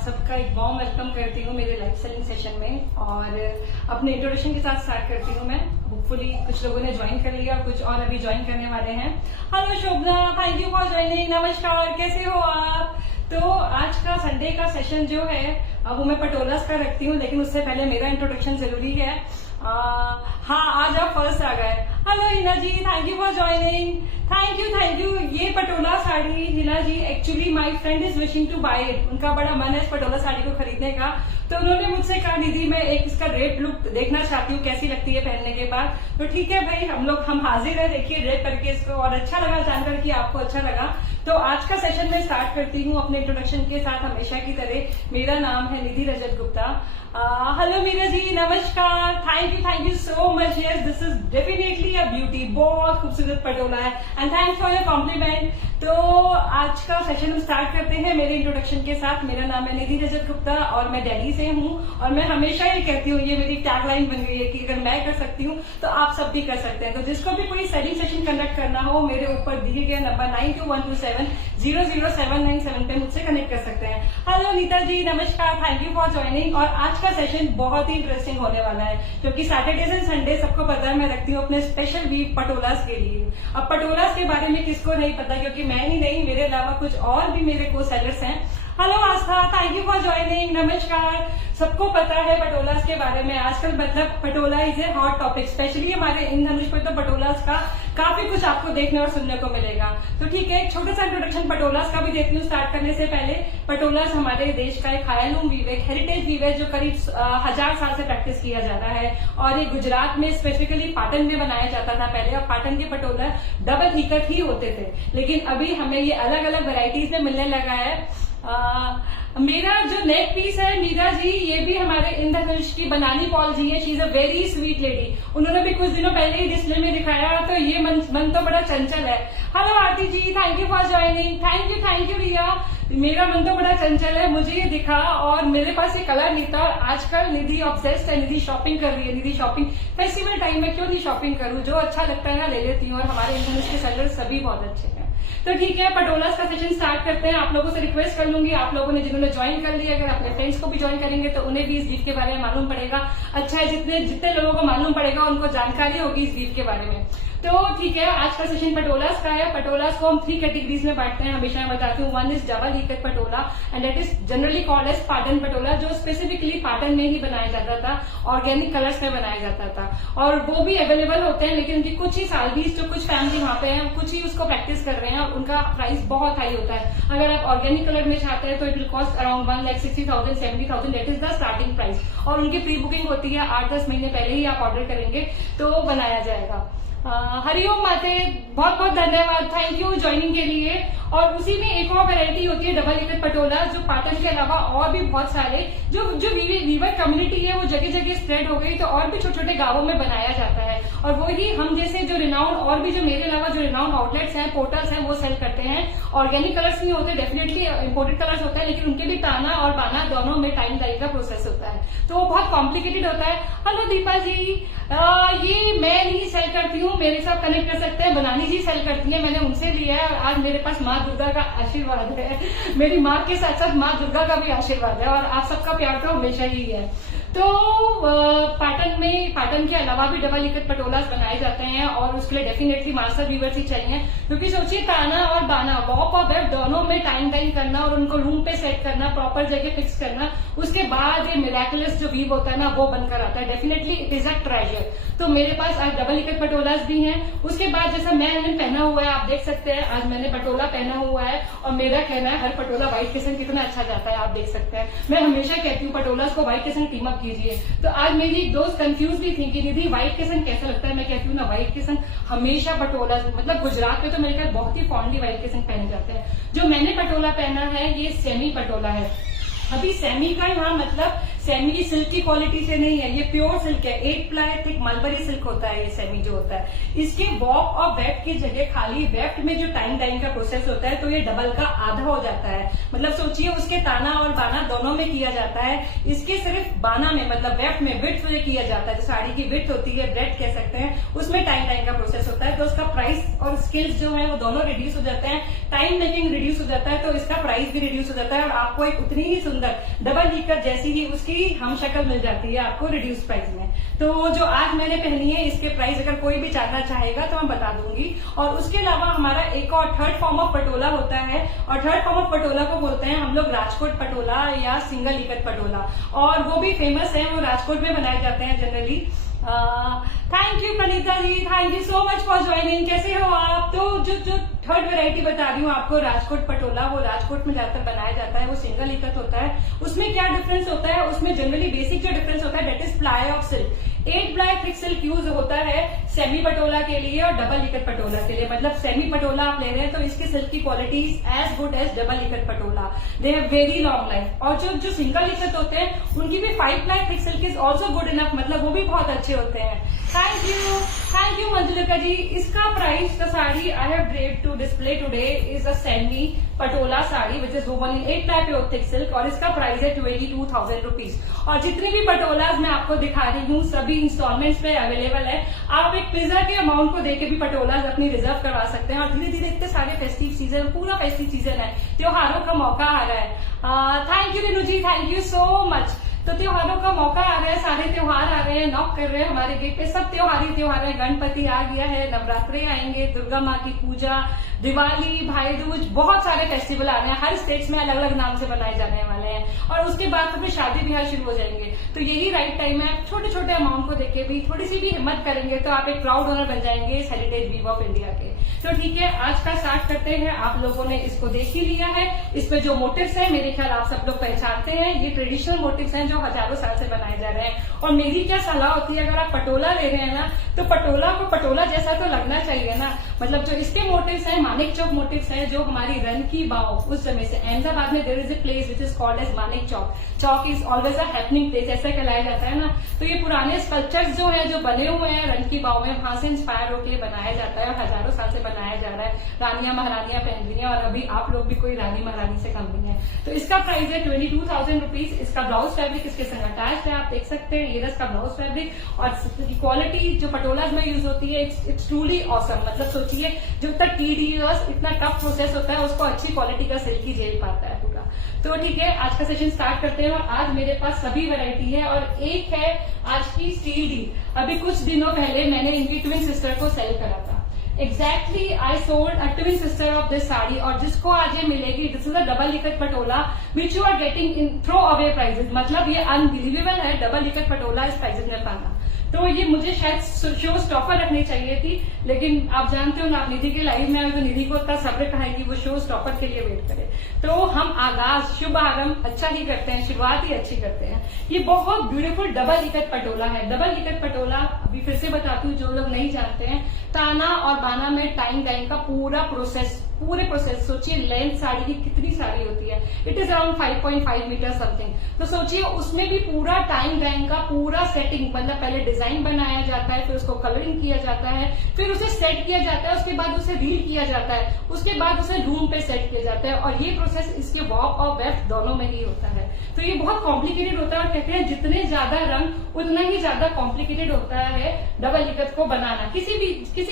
सबका एक warm welcome करती हूँ मेरे लाइव सेलिंग सेशन में और अपने इंट्रोडक्शन के साथ स्टार्ट करती हूँ मैं। होपफुली कुछ लोगों ने ज्वाइन कर लिया, कुछ और अभी ज्वाइन करने वाले हैं। Hello Shobhana, thank you for joining. नमस्कार, कैसे हो आप? तो आज का संडे का सेशन जो है वो मैं पटोलास का रखती हूँ, लेकिन उससे पहले मेरा इंट्रोडक्शन जरूरी है। हाँ, आज आप फर्स्ट आ गए। Hello Hina ji, thank you for joining. Thank you. ये Patola sari Hina ji, actually my friend is wishing to buy it. उनका बड़ा मन है इस पटोला साड़ी को खरीदने का, तो उन्होंने मुझसे कहा निधि मैं एक इसका रेड लुक देखना चाहती हूँ, कैसी लगती है पहनने के बाद। तो ठीक है भाई, हम हाजिर है। देखिए रेड करके इसको, और अच्छा लगा जानकर कि आपको अच्छा लगा। तो आज का सेशन मैं स्टार्ट करती हूँ अपने इंट्रोडक्शन के साथ, हमेशा की तरह। मेरा नाम है निधि रजत गुप्ता। हेलो मीरा जी, नमस्कार। Thank you so much. Yes, this is definitely a beauty. बहुत खूबसूरत पटोला है and thanks for your compliment. तो आज का सेशन हम स्टार्ट करते हैं मेरे इंट्रोडक्शन के साथ। मेरा नाम है निधि रजत गुप्ता और मैं दिल्ली से हूँ, और मैं हमेशा ये कहती हूँ, ये मेरी टैगलाइन बन गई है कि अगर मैं कर सकती हूँ तो आप सब भी कर सकते हैं। तो जिसको भी कोई सेलिंग सेशन कंडक्ट करना हो, मेरे ऊपर दिए गए नंबर 9212700797 पे मुझसे कनेक्ट कर सकते हैं। हेलो नीता जी, नमस्कार। Thank you for joining. और आज का सेशन बहुत ही इंटरेस्टिंग होने वाला है, क्योंकि सैटरडेज एंड संडे सबको पता है मैं रखती हूँ अपने स्पेशल वीक पटोलास के लिए। अब पटोलास के बारे में किसको नहीं पता, क्योंकि मैं ही नहीं, मेरे अलावा कुछ और भी मेरे को सेलर्स हैं। Hello Aastha, thank you for joining. नमस्कार। सबको पता है पटोलास के बारे में आजकल, मतलब Patola is a hot topic, specially हमारे इन धनुष पर तो पटोलास का काफी कुछ आपको देखने और सुनने को मिलेगा। तो ठीक है, एक छोटा सा इंट्रोडक्शन पटोलास का भी देती हूँ स्टार्ट करने से पहले। पटोलास हमारे देश का एक हायलूम वीव, एक हेरिटेज वीव है, जो करीब 1000 साल से प्रैक्टिस किया जा रहा है। और ये गुजरात में स्पेसिफिकली पाटन में बनाया जाता था पहले, और पाटन के पटोला डबल इकट ही होते थे, लेकिन अभी हमें ये अलग अलग वेराइटीज में मिलने लगा है। मेरा जो नेक पीस है मीरा जी, ये भी हमारे इंद्रधनुष की बनानी पॉल जी है। She is a very sweet lady. उन्होंने भी कुछ दिनों पहले ही डिस्प्ले में दिखाया, तो ये मन तो बड़ा चंचल है। Hello Aarti ji, thank you for joining. Thank you Riya. मेरा मन तो बड़ा चंचल है, मुझे ये दिखा और मेरे पास ये कलर नहीं था। और आजकल निधि ऑब्सेस्ड है, निधि शॉपिंग कर रही है। निधि शॉपिंग, फेस्टिवल टाइम में क्यों नहीं शॉपिंग करूं, जो अच्छा लगता है ना ले लेती हूँ। और हमारे इंद्रधनुष के सेलर्स सभी बहुत अच्छे हैं। तो ठीक है, पटोलास का सेशन स्टार्ट करते हैं। आप लोगों से रिक्वेस्ट कर लूंगी, आप लोगों ने जिन्होंने ज्वाइन कर लिया, अगर अपने फ्रेंड्स को भी ज्वाइन करेंगे तो उन्हें भी इस वीक के बारे में मालूम पड़ेगा। अच्छा है, जितने लोगों को मालूम पड़ेगा उनको जानकारी होगी इस वीक के बारे में। तो ठीक है, आज का सेशन पटोलास का है। पटोलास को हम 3 कैटेगरीज में बांटते हैं, हमेशा मैं बताती हूँ। 1 is double ikat patola and that is generally called as Patan patola, जो स्पेसिफिकली पाटन में ही बनाया जाता था, ऑर्गेनिक कलर्स में बनाया जाता था। और वो भी अवेलेबल होते हैं, लेकिन उनकी कुछ ही सालबीज, जो कुछ फैमिली वहां पे है, कुछ ही उसको प्रैक्टिस कर रहे हैं, और उनका प्राइस बहुत हाई होता है। अगर आप ऑर्गेनिक कलर में चाहते हैं तो it will cost around 1,60,000 70,000, that is the starting price. और उनकी प्री बुकिंग होती है, 8-10 महीने पहले ही आप ऑर्डर करेंगे तो बनाया जाएगा। हरिओम माते, बहुत बहुत धन्यवाद, थैंक यू ज्वाइनिंग के लिए। और उसी में एक और वैरायटी होती है डबल इकट पटोला, जो पाटन के अलावा और भी बहुत सारे जो वीवर कम्युनिटी है वो जगह जगह स्प्रेड हो गई, तो और भी छोटे छोटे गांवों में बनाया जाता है। और वही हम जैसे जो रिनाउंड, और भी जो मेरे अलावा जो रिनाउंड आउटलेट्स हैं, पोर्टल्स हैं, वो सेल करते हैं। ऑर्गेनिक कलर्स नहीं होते, डेफिनेटली इम्पोर्टेड कलर्स होते हैं, लेकिन उनके भी ताना और बाना दोनों में टाइम का प्रोसेस होता है, तो वो बहुत कॉम्प्लिकेटेड होता है। हेलो दीपा जी, ये मैं नहीं सेल करती हूँ, मेरे साथ कनेक्ट कर सकते हैं, बनानी जी सेल करती है, मैंने उनसे लिया है। और आज मेरे पास माँ दुर्गा का आशीर्वाद है, मेरी माँ के साथ साथ माँ दुर्गा का भी आशीर्वाद है, और आप सबका प्यार तो हमेशा ही है। तो पाटन के अलावा भी डबल इकट पटोलास बनाए जाते हैं, और उसके लिए डेफिनेटली मास्टर वीवर्स ही चाहिए, क्योंकि सोचिए ताना और बाना, वॉक और वेब दोनों में टाइम करना, और उनको रूम पे सेट करना, प्रॉपर जगह फिक्स करना, उसके बाद ये मिराकुलस जो वीव होता है ना, वो बनकर आता है। Definitely it is a treasure. तो मेरे पास आज डबल इकट पटोलास भी हैं। उसके बाद जैसा मैंने पहना हुआ है, आप देख सकते हैं, आज मैंने पटोला पहना हुआ है, और मेरा कहना है हर पटोला व्हाइट के संग कितना अच्छा जाता है, आप देख सकते हैं। मैं हमेशा कहती हूँ पटोलास को व्हाइट के संग टीम अप कीजिए। तो आज मेरी एक दोस्त कंफ्यूज भी थी कि निधि व्हाइट के संग कैसा लगता है। मैं कहती हूँ ना, व्हाइट के संग हमेशा पटोला, मतलब गुजरात में तो मेरे ख्याल बहुत ही फॉन्डली व्हाइट के संग पहने जाते हैं। जो मैंने पटोला पहना है ये सेमी पटोला है। अभी सेमी का यहाँ मतलब सेमी सिल्क की क्वालिटी से नहीं है, ये प्योर सिल्क है। 8 प्लाई थिक मलबरी सिल्क होता है ये सेमी जो होता है। इसके वॉक और वेफ्ट की जगह खाली वेफ्ट में जो टाइम का प्रोसेस होता है, तो ये डबल का आधा हो जाता है। मतलब सोचिए उसके ताना और बाना दोनों में किया जाता है। इसके सिर्फ बाना में मतलब वेफ्ट में विड्थ में किया जाता है, जो साड़ी की विड्थ होती है, ब्रेड कह सकते हैं, उसमें टाइम का प्रोसेस होता है। तो उसका प्राइस और स्किल्स जो है वो दोनों रिड्यूस हो जाते हैं, टाइम मेकिंग रिड्यूस हो जाता है, तो इसका प्राइस भी रिड्यूस हो जाता है और आपको एक उतनी ही सुंदर डबल इकत जैसी ही उसकी हम शक्ल मिल जाती है आपको रिड्यूस प्राइस में। तो जो आज मैंने पहनी है इसके प्राइस अगर कोई भी जानना चाहेगा तो मैं बता दूंगी। और उसके अलावा हमारा एक और थर्ड फॉर्म ऑफ पटोला होता है, और थर्ड फॉर्म ऑफ पटोला को बोलते हैं हम लोग राजकोट पटोला या सिंगल इकत पटोला, और वो भी फेमस है, वो राजकोट में बनाए जाते हैं generally. Thank you Pranita ji, thank you so much for joining. कैसे हो आप? तो जो थर्ड वेराइटी बता रही हूँ आपको, राजकोट पटोला, वो राजकोट में ज्यादातर बनाया जाता है, वो सिंगल इकत होता है। उसमें क्या डिफरेंस होता है? उसमें जनरली बेसिक जो डिफरेंस होता है that is ply of silk. 8 ply thick silk use होता है सेमी पटोला के लिए और डबल इकत पटोला के लिए। मतलब सेमी पटोला आप ले रहे हैं तो इसकी सिल्क की quality as good as double ikat patola, they have very long life. और जो सिंगल इकत होते हैं उनकी भी 5 ply thick silk is also good enough, मतलब वो भी बहुत अच्छे होते हैं। Thank you Manjulika ji. इसका price the sari I have draped to display today is a semi patola sari which is woven in 8 ply pure thick silk, और इसका प्राइस है 22,000 रुपीज। और जितनी भी पटोलाज मैं आपको दिखा रही हूँ सभी इंस्टॉलमेंट्स पे अवेलेबल है। आप एक पिज्जा के अमाउंट को देके भी पटोलाज अपनी रिजर्व करवा सकते हैं। और धीरे धीरे इतने सारे फेस्टिव सीजन, पूरा फेस्टिव सीजन है, त्योहारों का मौका आ रहा है। Thank you Renu ji, thank you so much. तो त्योहारों का मौका आ रहा है, सारे त्योहार आ रहे हैं, नॉक कर रहे हैं हमारे गेट पे, सब त्योहारी त्योहार है। गणपति आ गया है, नवरात्रे आएंगे, दुर्गा माँ की पूजा, दिवाली, भाई दूज, बहुत सारे फेस्टिवल आ रहे हैं। हर स्टेट्स में अलग अलग नाम से मनाए जाने वाले हैं, और उसके बाद तो फिर शादी ब्याह शुरू हो जाएंगे। तो यही राइट टाइम है, छोटे छोटे अमाउंट को देख के भी थोड़ी सी भी हिम्मत करेंगे तो आप एक प्राउड ओनर बन जाएंगे इस हेरिटेज वीव ऑफ इंडिया के। तो ठीक है, आज का स्टार्ट करते हैं। आप लोगों ने इसको देख ही लिया है, इसमें जो मोटिव्स है मेरे ख्याल आप सब लोग पहचानते हैं। ये ट्रेडिशनल मोटिव्स हैं जो हजारों साल से बनाए जा रहे हैं। और मेरी क्या सलाह होती है, अगर आप पटोला ले रहे हैं ना तो पटोला को पटोला जैसा तो लगना चाहिए ना। मतलब जो इसके मोटिव्स हैं मानिक चौक मोटिव्स हैं, जो हमारी रन की बाव उस समय से अहमदाबाद में there is a place which is called as Manik Chowk. Chowk is always a happening place, ऐसा कहलाया जाता है ना। तो ये पुराने स्कल्पचर्स जो है जो बने हुए हैं रन की बाव में, वहां से इंस्पायर होकर बनाया जाता है और हजारों साल से बनाया जा रहा है। रानियां महारानियां पहन रही हैं, और अभी आप लोग भी कोई रानी महारानी से कम नहीं है। तो इसका प्राइस है 22,000 रुपीज। इसका ब्लाउज फैब्रिक इसके संग अटैच है, आप देख सकते हैं, ये इसका ब्लाउज फैब्रिक। और क्वालिटी जो पटोलाज में यूज होती है इट्स ट्रूली ऑसम। मतलब सोचिए जब तक टीडियस इतना टफ प्रोसेस होता है उसको अच्छी क्वालिटी का सिल्क ही झेल पाता है पूरा। तो ठीक है, आज का सेशन स्टार्ट करते हैं। और आज मेरे पास सभी वैरायटी है, और एक है आज की स्टील डील। अभी कुछ दिनों पहले मैंने इनकी ट्विन सिस्टर को सेल करा था। Exactly, I sold a twin sister of this sari, और जिसको आज ये मिलेगी, this is a double ikat patola which you are getting in throw away prices. मतलब ये अनबिलीवेबल है, डबल इकत पटोला इस प्राइजेस में पाना। तो ये मुझे शायद शो स्टॉपर रखनी चाहिए थी, लेकिन आप जानते हो ना, आप निधि के लाइव में आए तो निधि को इतना सब्र कहा है कि वो शो स्टॉपर के लिए वेट करे। तो हम आगाज शुभ आरंभ अच्छा ही करते हैं, शुरुआत ही अच्छी करते हैं। ये बहुत ब्यूटीफुल डबल इकत पटोला है। डबल इकत पटोला अभी फिर से बताती हूँ जो लोग नहीं जानते हैं, ताना और बाना में टाइम का पूरा प्रोसेस सोचिए, लेंथ साड़ी की कितनी सारी होती है, it is around 5.5 metre something. तो सोचिए उसमें भी पूरा टाइम का पूरा सेटिंग, मतलब पहले डिजाइन बनाया जाता है, फिर उसको कलरिंग किया जाता है, फिर उसे सेट किया जाता है, उसके बाद उसे रील किया जाता है, उसके बाद उसे लूम पे सेट किया जाता है। और ये प्रोसेस इसके वॉक और वेफ्ट दोनों में ही होता है। तो ये बहुत कॉम्प्लिकेटेड होता है, और कहते हैं जितने ज्यादा रंग उतना ही ज्यादा कॉम्प्लिकेटेड होता है डबल इकत को बनाना। किसी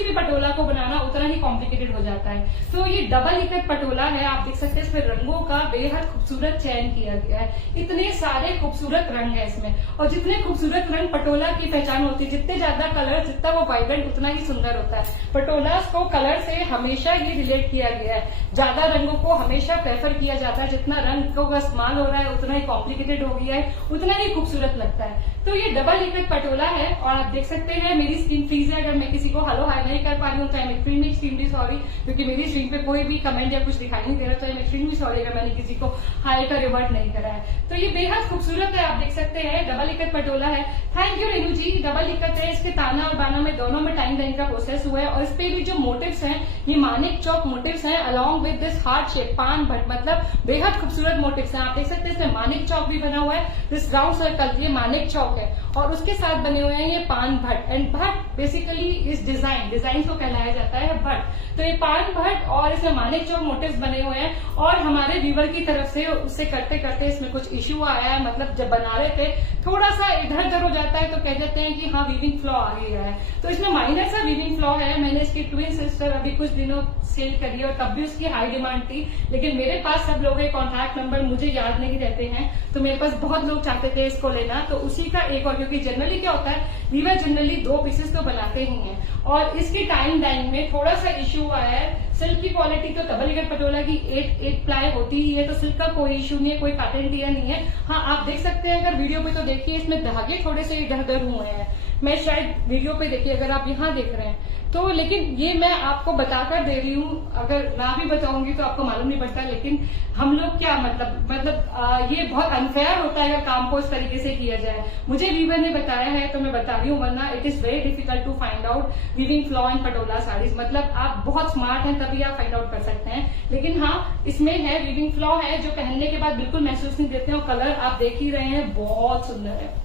भी पटोला को बनाना उतना ही कॉम्प्लिकेटेड हो जाता है। तो ये डबल इकत पटोला है, आप देख सकते हैं इसमें रंगों का बेहद खूबसूरत चयन किया गया है। इतने सारे खूबसूरत रंग है इसमें, और जितने खूबसूरत रंग पटोला की पहचान होती है, जितने ज्यादा कलर जितना वो वाइब्रेंट उतना ही सुंदर होता है। पटोला को कलर से हमेशा ये रिलेट किया गया है, ज्यादा रंगों को हमेशा प्रेफर किया जाता है। जितना रंग का इस्तेमाल हो रहा है उतना ही कॉम्प्लिकेटेड हो गया है, उतना ही खूबसूरत लगता है। तो ये डबल इकत पटोला है, और आप देख सकते हैं मेरी स्क्रीन फ्रीज है। अगर मैं किसी को हेलो हाई नहीं कर पा रही हूँ तो आई एम एक्सट्रीमली सॉरी, क्योंकि मेरी स्क्रीन पे कोई भी कमेंट या कुछ दिखाई नहीं दे रहा, तो आई एम एक्सट्रीमली सॉरी अगर मैंने किसी को हाई का रिवर्ट नहीं करा है। तो ये बेहद खूबसूरत है, आप देख सकते हैं, डबल इकत पटोला है। Thank you Renu ji. Double ikat है, इसके ताना और बाना में दोनों में टाइम का प्रोसेस हुआ है, और इस पे भी जो मोटिव्स हैं ये मानिक चौक मोटिव्स हैं, along with this heart shape पान भट्ट, मतलब बेहद खूबसूरत मोटिव्स हैं। आप देख सकते हैं इसमें मानिक चौक भी बना हुआ है, दिस राउंड सर्कल ये मानिक चौक है, और उसके साथ बने हुए हैं ये पान भट्ट। एंड भट्ट बेसिकली इस डिजाइन को कहलाया जाता है भट्ट। तो ये पान भट्ट और इसमें मानिक चौक मोटिव्स बने हुए हैं और हमारे व्यूवर की तरफ से उससे करते करते इसमें कुछ इश्यू आया है, मतलब जब बना रहे थे थोड़ा सा इधर उधर हो जाता है तो कह देते हैं कि हाँ वीविंग फ्लॉ आ गया है। तो इसमें माइनर सा वीविंग फ्लॉ है। मैंने इसकी ट्विन सिस्टर अभी कुछ दिनों सेल करी और तब भी उसकी हाई डिमांड थी, लेकिन मेरे पास सब लोगों के कॉन्टैक्ट नंबर मुझे याद नहीं रहते हैं, तो मेरे पास बहुत लोग चाहते थे इसको लेना, तो उसी का एक और, क्योंकि जनरली क्या होता है वीवर जनरली 2 पीसेस तो बनाते ही हैं और इसकी टाइम डाइंग में थोड़ा सा इश्यू आया है। सिल्क की क्वालिटी तो डबल लेयर पटोला की 8 प्लाई होती ही है, तो सिल्क का कोई इश्यू नहीं है, कोई पैटेंटिया नहीं है। हाँ, आप देख सकते हैं अगर वीडियो पे, तो देखिए इसमें धागे थोड़े से इधर उधर हुए हैं। मैं शायद वीडियो पे देखिए अगर आप यहाँ देख रहे हैं तो, लेकिन ये मैं आपको बताकर दे रही हूँ, अगर ना भी बताऊंगी तो आपको मालूम नहीं पड़ता। लेकिन हम लोग क्या मतलब ये बहुत अनफेयर होता है अगर काम को इस तरीके से किया जाए। मुझे वीवर ने बताया है तो मैं बता रही हूँ, वरना it is very difficult to find out weaving flaw in patola saris. मतलब आप बहुत स्मार्ट हैं तभी आप फाइंड आउट कर सकते हैं। लेकिन हाँ, इसमें है वीविंग फ्लॉ है जो पहनने के बाद बिल्कुल महसूस नहीं देते हैं, और कलर आप देख ही रहे हैं बहुत सुंदर है।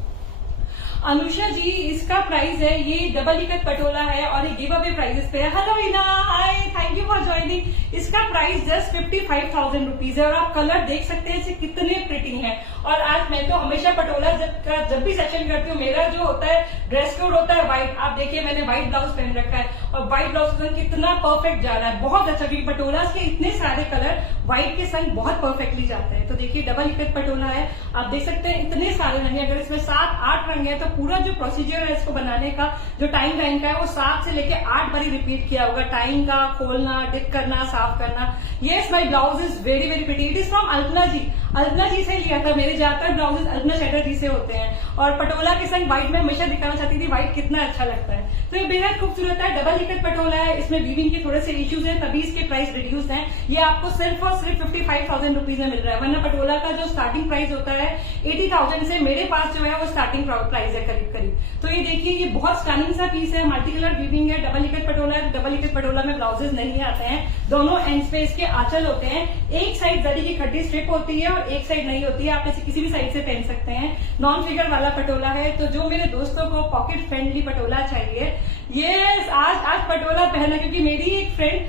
अनुषा जी, इसका प्राइस है, ये डबल इकट पटोला है और ये गिव अवे प्राइजेस पे है। हेलो इना, हाय, थैंक यू फॉर ज्वाइनिंग। इसका प्राइस जस्ट 55,000 रुपीज है और आप कलर देख सकते हैं इसे कितने प्रिटी हैं। और आज मैं तो हमेशा पटोला जब भी सेशन करती हूँ, मेरा जो होता है ड्रेस कोड होता है व्हाइट। आप देखिए मैंने व्हाइट ब्लाउज पहन रखा है और व्हाइट ब्लाउज कितना परफेक्ट जा रहा है, बहुत अच्छा, क्योंकि पटोला के इतने सारे कलर व्हाइट के संग बहुत परफेक्टली जाते हैं। तो देखिए डबल इकट पटोला है, आप देख सकते हैं इतने सारे रंग है। अगर इसमें 7-8 रंग है तो पूरा जो प्रोसीजर है इसको बनाने का, जो टाइम का है, वो 7 से लेके 8 बारी रिपीट किया होगा। टाइम का, खोलना, डिप करना, साफ करना। Yes, my blouse is very very pretty. It is from Alpana ji. Alpana ji से लिया था। मेरे ज्यादातर ब्लाउजेज अल्पना शेटर जी से होते हैं और पटोला के संग व्हाइट में हमेशा दिखाना चाहती थी व्हाइट कितना अच्छा लगता है। तो ये बेहद खूबसूरत है, डबल इकट पटोला है। इसमें वीविंग के थोड़े से इश्यूज हैं तभी इसके प्राइस रिड्यूस हैं। ये आपको सिर्फ और सिर्फ 55,000 रुपीज में मिल रहा है, वरना पटोला का जो स्टार्टिंग प्राइस होता है 80,000 से मेरे पास जो है वो स्टार्टिंग प्राइस है करीब करीब। तो ये देखिए ये बहुत स्टनिंग सा पीस है, मल्टी कलर वीविंग है, डबल इकट पटोला है। डबल इकट पटोला में ब्लाउजेज नहीं आते हैं, दोनों एंड पे इसके आंचल होते हैं। एक साइड जरी की खड्डी स्ट्रिप होती है और एक साइड नहीं होती है, आप इसे किसी भी साइड से पहन सकते हैं। नॉन फिगर वाला पटोला है। तो जो मेरे दोस्तों को पॉकेट फ्रेंडली पटोला चाहिए, ये आज पटोला पहना, क्योंकि मेरी एक फ्रेंड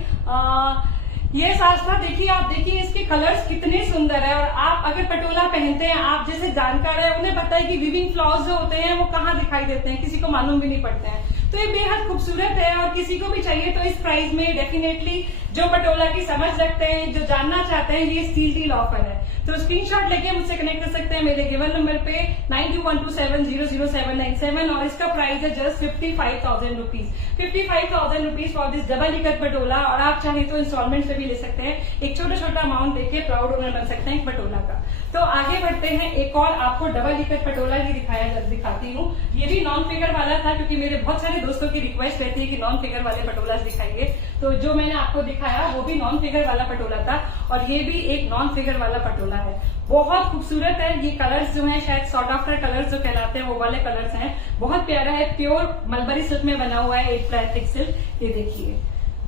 ये आस्था, देखिए आप देखिए इसके कलर्स कितने सुंदर है। और आप अगर पटोला पहनते हैं, आप जैसे जानकार है उन्हें पता है कि वीविंग फ्लॉज जो होते हैं वो कहाँ दिखाई देते हैं, किसी को मालूम भी नहीं पड़ते हैं। तो ये बेहद खूबसूरत है और किसी को भी चाहिए तो इस प्राइस में डेफिनेटली जो पटोला की समझ रखते हैं, जो जानना चाहते हैं, ये स्टील डील ऑफर है। तो स्क्रीनशॉट लेके मुझसे कनेक्ट कर सकते हैं मेरे गिवन नंबर पे 9212700797 और इसका प्राइस है just 55,000 rupees. 55,000 rupees for this double ikat Patola. और आप चाहे तो इंस्टॉलमेंट से भी ले सकते हैं, एक छोटा छोटा अमाउंट देके प्राउड ओनर बन सकते हैं एक पटोला का। तो आगे बढ़ते हैं, एक और आपको डबल इकट पटोला ही दिखाती हूँ। ये भी नॉन फिगर वाला था, क्योंकि मेरे बहुत सारे दोस्तों की रिक्वेस्ट रहती है कि नॉन फिगर वाले पटोला दिखाइए। तो जो मैंने आपको दिखाया वो भी नॉन फिगर वाला पटोला था और ये भी एक नॉन फिगर वाला पटोला है। बहुत खूबसूरत है। ये कलर्स जो हैं शायद सॉर्ट आफ्टर कलर्स जो कहलाते हैं वो वाले कलर्स हैं। बहुत प्यारा है, प्योर मलबरी सिल्क में बना हुआ है, 8 प्लाई सिल्क। ये देखिए,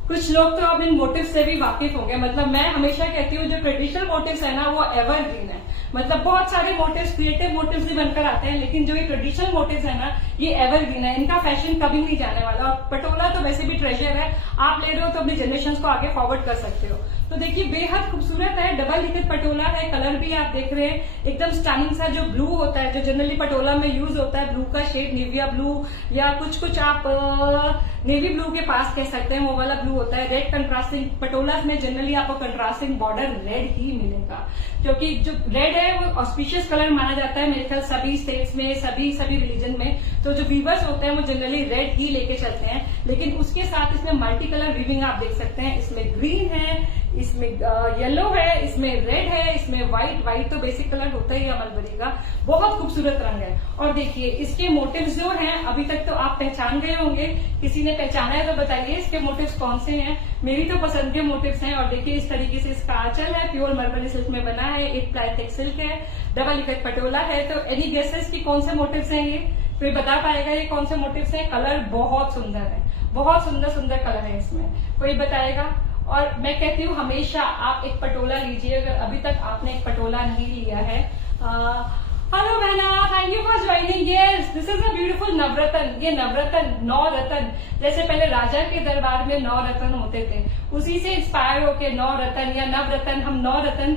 कुछ लोग तो अब इन मोटिव्स से भी वाकिफ हो गए। मतलब मैं हमेशा कहती हूँ जो ट्रेडिशनल मोटिव्स है ना वो एवरग्रीन है। मतलब बहुत सारे मोटिव्स, क्रिएटिव मोटिव्स भी बनकर आते हैं, लेकिन जो ये ट्रेडिशनल मोटिव्स है ना ये एवरग्रीन है, इनका फैशन कभी नहीं जाने वाला। और पटोला तो वैसे भी ट्रेजर है, आप ले रहे हो तो अपनी जनरेशन को आगे फॉरवर्ड कर सकते हो। तो देखिए बेहद खूबसूरत है, डबल इकट पटोला है। कलर भी आप देख रहे हैं एकदम स्टनिंग सा, जो ब्लू होता है, जो जनरली पटोला में यूज होता है, ब्लू का शेड, नेविया ब्लू या कुछ आप नेवी ब्लू के पास कह सकते हैं, वो वाला ब्लू होता है। रेड कंट्रास्टिंग पटोला में जनरली आपको कंट्रास्टिंग बॉर्डर रेड ही मिलेगा, क्योंकि जो रेड है वो ऑस्पिशियस कलर माना जाता है मेरे ख्याल सभी स्टेट्स में, सभी रिलीजन में। तो जो वीवर्स होते हैं वो जनरली रेड ही लेके चलते हैं, लेकिन उसके साथ इसमें मल्टी कलर वीविंग आप देख सकते हैं। इसमें ग्रीन है, इसमें येलो है, इसमें रेड है, इसमें व्हाइट तो बेसिक कलर होता ही है मलबरी का। बहुत खूबसूरत रंग है। और देखिए इसके मोटिव्स जो हैं अभी तक तो आप पहचान गए होंगे, किसी ने पहचाना है तो बताइए इसके मोटिव्स कौन से हैं। मेरी तो पसंद के मोटिव्स हैं। और देखिए इस तरीके से इसका आंचल है, प्योर मलबरी सिल्क में बना है, 8 प्लाई सिल्क है, डबल इकट पटोला है। तो एनी गेसेस की कौन से मोटिव्स हैं ये कोई बता पाएगा? ये कौन से मोटिव्स हैं? कलर बहुत सुंदर है, बहुत सुंदर सुंदर कलर है इसमें, कोई बताएगा? और मैं कहती हूँ हमेशा आप एक पटोला लीजिए, अगर अभी तक आपने एक पटोला नहीं लिया है हेलो बहना, thank you for joining. Yes, this is a beautiful navratna. ये नवरत्न, 9 रत्न, जैसे पहले राजा के दरबार में 9 रत्न होते थे, उसी से इंस्पायर होके 9 रत्न या नवरत्न, हम 9 रत्न।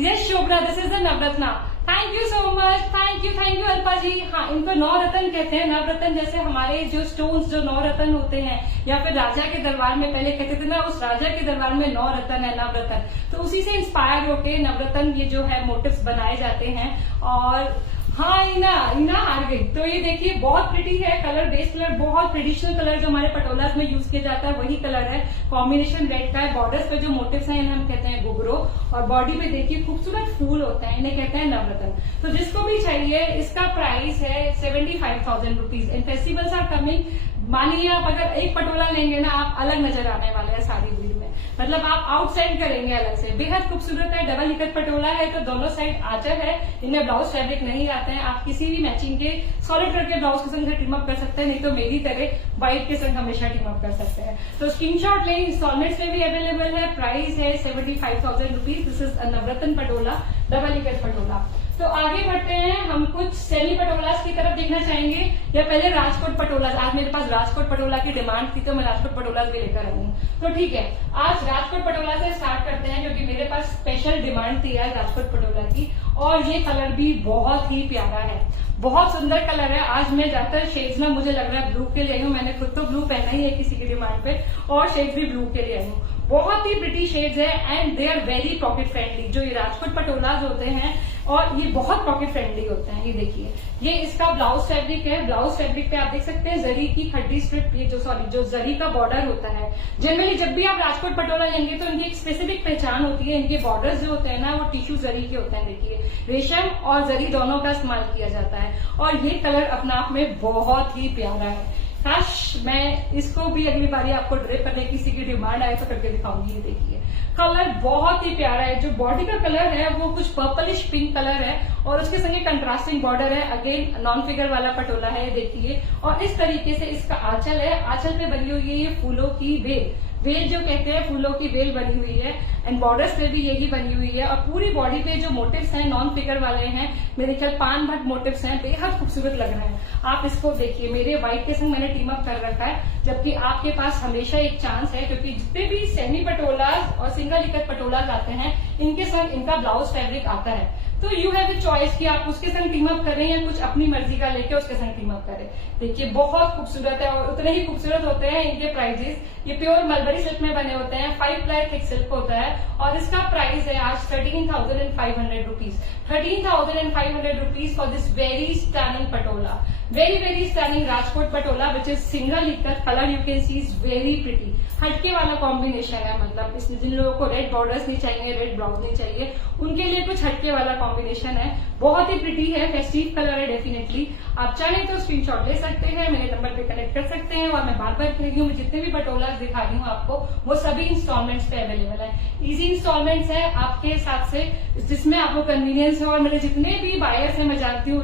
Yes Shobhana, this is the navratna. Thank you so much, thank you Alpa ji. हाँ, इनको 9 रत्न कहते हैं। नवरत्न जैसे हमारे जो स्टोन्स जो 9 रत्न होते हैं, या फिर राजा के दरबार में पहले कहते थे ना, उस राजा के दरबार में 9 रत्न है, नवरत्न। तो उसी से इंस्पायर होके नवरत्न ये जो है मोटिव्स बनाए जाते हैं। और हाँ, इना हार गई। तो ये देखिए बहुत प्रिटी है, कलर बेस कलर बहुत ट्रेडिशनल कलर जो हमारे पटोलास में यूज किया जाता है वही कलर है। कॉम्बिनेशन रेड का है। बॉर्डर्स पे जो मोटिव्स हैं इन्हें हम कहते हैं गुगरो, और बॉडी पे देखिए खूबसूरत फूल होते हैं, इन्हें कहते हैं नवरत्न। तो जिसको भी चाहिए, इसका प्राइस है 75,000 rupees. And festivals are coming. मानिए आप अगर एक पटोला लेंगे ना, आप अलग नजर आने वाले हैं सारी भीड़ में, मतलब आप आउटसाइड करेंगे अलग से। बेहद खूबसूरत है, डबल इकट पटोला है, तो दोनों साइड आंचल है। इनमें ब्लाउज फैब्रिक नहीं आते हैं। आप किसी भी मैचिंग के सॉलिड कलर के ब्लाउज के संग टीम अप कर सकते हैं, नहीं तो मेरी तरह व्हाइट के संग हमेशा टीम अप कर सकते हैं। तो स्क्रीनशॉट लें, इंस्टॉलमेंट्स में भी अवेलेबल है। प्राइस है 75,000 rupees. This is a Navratna Patola, double ikat Patola. तो आगे बढ़ते हैं, हम कुछ सेमी पटोलास की तरफ देखना चाहेंगे, या पहले राजकोट पटोलास। आज मेरे पास राजकोट पटोला की डिमांड थी, तो मैं राजकोट पटोलास भी लेकर आई हूँ। तो ठीक है, आज राजकोट पटोला से स्टार्ट करते हैं, क्योंकि मेरे पास स्पेशल डिमांड थी आज राजकोट पटोला की। और ये कलर भी बहुत ही प्यारा है, बहुत सुंदर कलर है। आज मैं ज्यादातर शेड्स ना, मुझे लग रहा है ब्लू के लिए आई हूँ। मैंने खुद तो ब्लू पहना ही है किसी की डिमांड पे, और शेड्स भी ब्लू के लिए आई हूँ। बहुत ही प्रिटी शेड्स है, and they are very pocket friendly. जो ये राजकोट पटोलाज होते हैं, और ये बहुत पॉकेट फ्रेंडली होते हैं। ये देखिए, ये इसका ब्लाउज फैब्रिक है। ब्लाउज फैब्रिक पे आप देख सकते हैं जरी की खड्डी स्ट्रिप, ये जो जरी का बॉर्डर होता है। जनरली जब भी आप राजकोट पटोला लेंगे तो इनकी एक स्पेसिफिक पहचान होती है। इनके बॉर्डर्स जो होते हैं ना, वो टिश्यू जरी के होते हैं। देखिए, रेशम और जरी दोनों का इस्तेमाल किया जाता है, और ये कलर अपने आप में बहुत ही प्यारा है। काश मैं इसको भी अगली बारी आपको ड्रेप करने किसी की डिमांड आए तो करके दिखाऊंगी। ये देखिए, कलर बहुत ही प्यारा है। जो बॉडी का कलर है वो कुछ पर्पलिश पिंक कलर है, और उसके संगे कंट्रास्टिंग बॉर्डर है। अगेन नॉन फिगर वाला पटोला है, ये देखिए। और इस तरीके से इसका आंचल है। आंचल पे बनी हुई है ये फूलों की वेल, वेल जो कहते हैं, फूलों की वेल बनी हुई है। एंड बॉर्डर्स पे भी यही बनी हुई है, और पूरी बॉडी पे जो मोटिव्स हैं नॉन फिगर वाले हैं, मेरे ख्याल पान भट मोटिव्स हैं, बेहद खूबसूरत लग रहे हैं। आप इसको देखिए, मेरे व्हाइट के संग मैंने टीम अप कर रखा है, जबकि आपके पास हमेशा एक चांस है, क्योंकि जितने भी सेमी पटोलाज और सिंगल इकट पटोलाज आते हैं, इनके संग इनका ब्लाउज फैब्रिक आता है। तो यू हैव द चॉइस कि आप उसके संग टीम अप करें या कुछ अपनी मर्जी का लेके उसके संग टीम अप करें। देखिए, बहुत खूबसूरत है, और उतने ही खूबसूरत होते हैं इनके प्राइजेस। ये प्योर मलबरी सिल्क में बने होते हैं, 5 प्लाई थिक सिल्क होता है, और इसका प्राइस है आज 13,500 rupees. 13,500 rupees for this very stunning Patola, very stunning Rajkot Patola, which is single ikat. Colour you can C is very pretty, हटके वाला कॉम्बिनेशन है। मतलब इसमें जिन लोगों को रेड बॉर्डर्स नहीं चाहिए, रेड ब्लाउज नहीं चाहिए, उनके लिए कुछ हटके वाला कॉम्बिनेशन है। बहुत ही प्रिटी है, फेस्टिव कलर है डेफिनेटली। आप चाहें तो स्क्रीनशॉट ले सकते हैं, मेरे नंबर पे कनेक्ट कर सकते हैं। और मैं बार बार कह रही हूँ, जितने भी पटोलास दिखा रही हूँ आपको, वो सभी इंस्टॉलमेंट्स पे अवेलेबल है। इजी इंस्टॉलमेंट्स है आपके हिसाब से, जिसमें आपको कन्वीनियंस है। और मेरे जितने भी बायर्स है, मैं जानती हूँ,